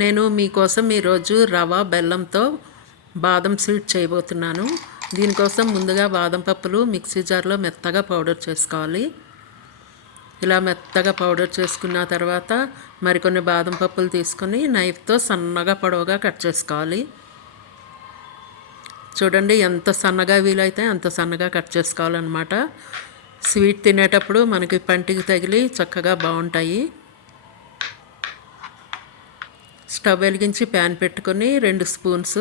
నేను మీకోసం ఈరోజు రవ బెల్లంతో బాదం స్వీట్ చేయబోతున్నాను. దీనికోసం ముందుగా బాదం పప్పులు మిక్సీ జార్లో మెత్తగా పౌడర్ చేసుకోవాలి. ఇలా మెత్తగా పౌడర్ చేసుకున్న తర్వాత మరికొన్ని బాదం పప్పులు తీసుకొని నైఫ్తో సన్నగా పొడవుగా కట్ చేసుకోవాలి. చూడండి ఎంత సన్నగా వీలైతే అంత సన్నగా కట్ చేసుకోవాలన్నమాట. స్వీట్ తినేటప్పుడు మనకి పంటికి తగిలి చక్కగా బాగుంటాయి. స్టవ్ వెలిగించి ప్యాన్ పెట్టుకొని రెండు స్పూన్స్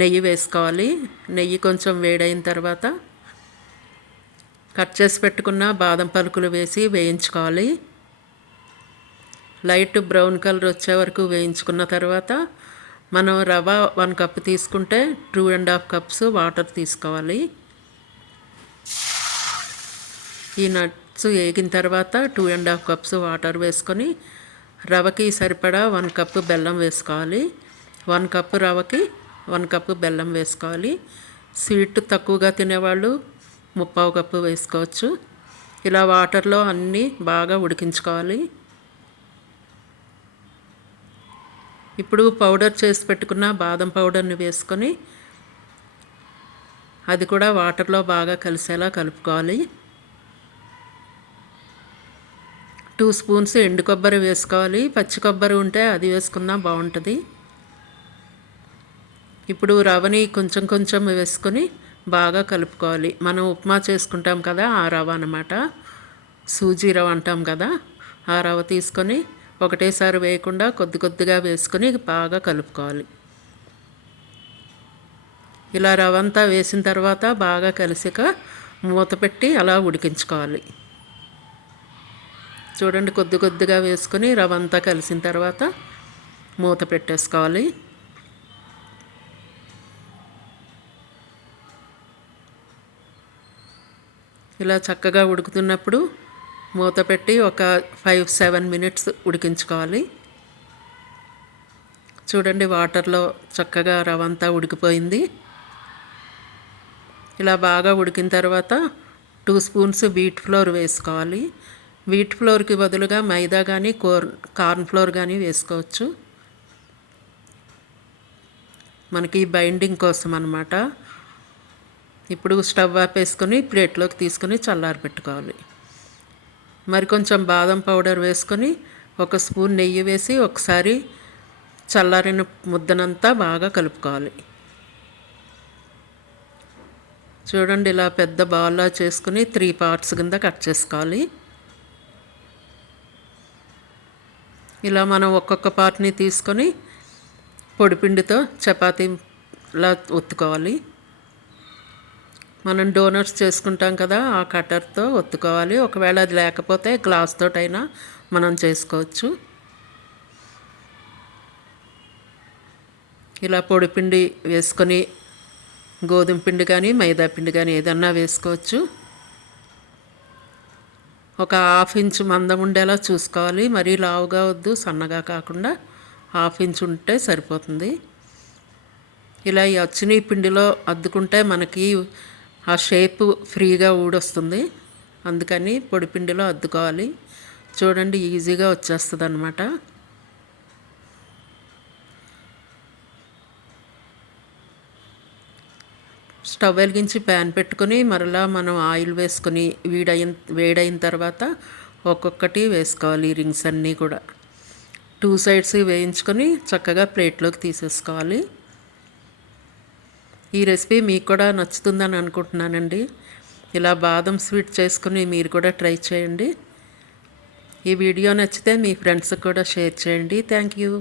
నెయ్యి వేసుకోవాలి. నెయ్యి కొంచెం వేడైన తర్వాత కట్ చేసి పెట్టుకున్న బాదం పలుకులు వేసి వేయించుకోవాలి. లైట్ బ్రౌన్ కలర్ వచ్చే వరకు వేయించుకున్న తర్వాత మనం రవ వన్ కప్ తీసుకుంటే two and half cups water తీసుకోవాలి. ఈ నట్స్ వేగిన తర్వాత two and half cups water వేసుకొని రవకి సరిపడా వన్ కప్పు బెల్లం వేసుకోవాలి. వన్ కప్పు రవకి వన్ కప్పు బెల్లం వేసుకోవాలి. స్వీట్ తక్కువగా తినేవాళ్ళు ముప్పావు కప్పు వేసుకోవచ్చు. ఇలా వాటర్లో అన్నీ బాగా ఉడికించుకోవాలి. ఇప్పుడు పౌడర్ చేసి పెట్టుకున్న బాదం పౌడర్ని వేసుకొని అది కూడా వాటర్లో బాగా కలిసేలా కలుపుకోవాలి. టూ స్పూన్స్ ఎండు కొబ్బరి వేసుకోవాలి. పచ్చి కొబ్బరి ఉంటే అది వేసుకున్నా బాగుంటుంది. ఇప్పుడు రవని కొంచెం కొంచెం వేసుకొని బాగా కలుపుకోవాలి. మనం ఉప్మా చేసుకుంటాం కదా ఆ రవ అనమాట సూజీ రవ అంటాం కదా ఆ రవ తీసుకొని ఒకటేసారి వేయకుండా కొద్ది కొద్దిగా వేసుకొని బాగా కలుపుకోవాలి. ఇలా రవ అంతా వేసిన తర్వాత బాగా కలిసాక మూత పెట్టి అలా ఉడికించుకోవాలి. చూడండి కొద్ది కొద్దిగా వేసుకొని రవ అంతా కలిసిన తర్వాత మూత పెట్టేసుకోవాలి. ఇలా చక్కగా ఉడుకుతున్నప్పుడు మూత పెట్టి ఒక ఫైవ్ సెవెన్ మినిట్స్ ఉడికించుకోవాలి. చూడండి వాటర్లో చక్కగా రవంతా ఉడికిపోయింది. ఇలా బాగా ఉడికిన తర్వాత టూ స్పూన్స్ వీట్ ఫ్లోర్ వేసుకోవాలి. వీట్ ఫ్లోర్కి బదులుగా మైదా కానీ కోర్ కార్న్ ఫ్లోర్ కానీ వేసుకోవచ్చు. మనకి బైండింగ్ కోసం అనమాట ఇప్పుడు స్టవ్ ఆపేసుకొని ప్లేట్లోకి తీసుకొని చల్లారి పెట్టుకోవాలి. మరి కొంచెం బాదం పౌడర్ వేసుకొని ఒక స్పూన్ నెయ్యి వేసి ఒకసారి చల్లారిన ముద్దనంతా బాగా కలుపుకోవాలి. చూడండి ఇలా పెద్ద బాల్లా చేసుకుని త్రీ పార్ట్స్ కింద కట్ చేసుకోవాలి. ఇలా మనం ఒక్కొక్క పార్ట్ని తీసుకొని పొడిపిండితో చపాతీలా ఒత్తుకోవాలి. మనం డోనట్స్ చేసుకుంటాం కదా ఆ కట్టర్తో ఒత్తుకోవాలి. ఒకవేళ అది లేకపోతే గ్లాస్ తోటైనా మనం చేసుకోవచ్చు. ఇలా పొడిపిండి వేసుకొని గోధుమ పిండి కానీ మైదా పిండి కానీ ఏదన్నా వేసుకోవచ్చు. ఒక హాఫ్ ఇంచ్ మందం ఉండేలా చూసుకోవాలి. మరీ లావుగా వద్దు సన్నగా కాకుండా హాఫ్ ఇంచ్ ఉంటే సరిపోతుంది. ఇలా ఈ అచ్చిని పిండిలో అద్దుకుంటే మనకి ఆ షేప్ ఫ్రీగా ఊడొస్తుంది. అందుకని పొడిపిండిలో అద్దుకోవాలి. చూడండి ఈజీగా వచ్చేస్తుంది అనమాట స్టవ్ వెలిగించి ప్యాన్ పెట్టుకొని మరలా మనం ఆయిల్ వేసుకొని వీడైన వేడైన తర్వాత ఒక్కొక్కటి వేసుకోవాలి రింగ్స్ అన్నీ కూడా. టూ సైడ్స్ వేయించుకొని చక్కగా ప్లేట్లోకి తీసేసుకోవాలి. ఈ రెసిపీ మీకు కూడా నచ్చుతుందని అనుకుంటున్నానండి. ఇలా బాదం స్వీట్ చేసుకుని మీరు కూడా ట్రై చేయండి. ఈ వీడియో నచ్చితే మీ ఫ్రెండ్స్కి కూడా షేర్ చేయండి. Thank you.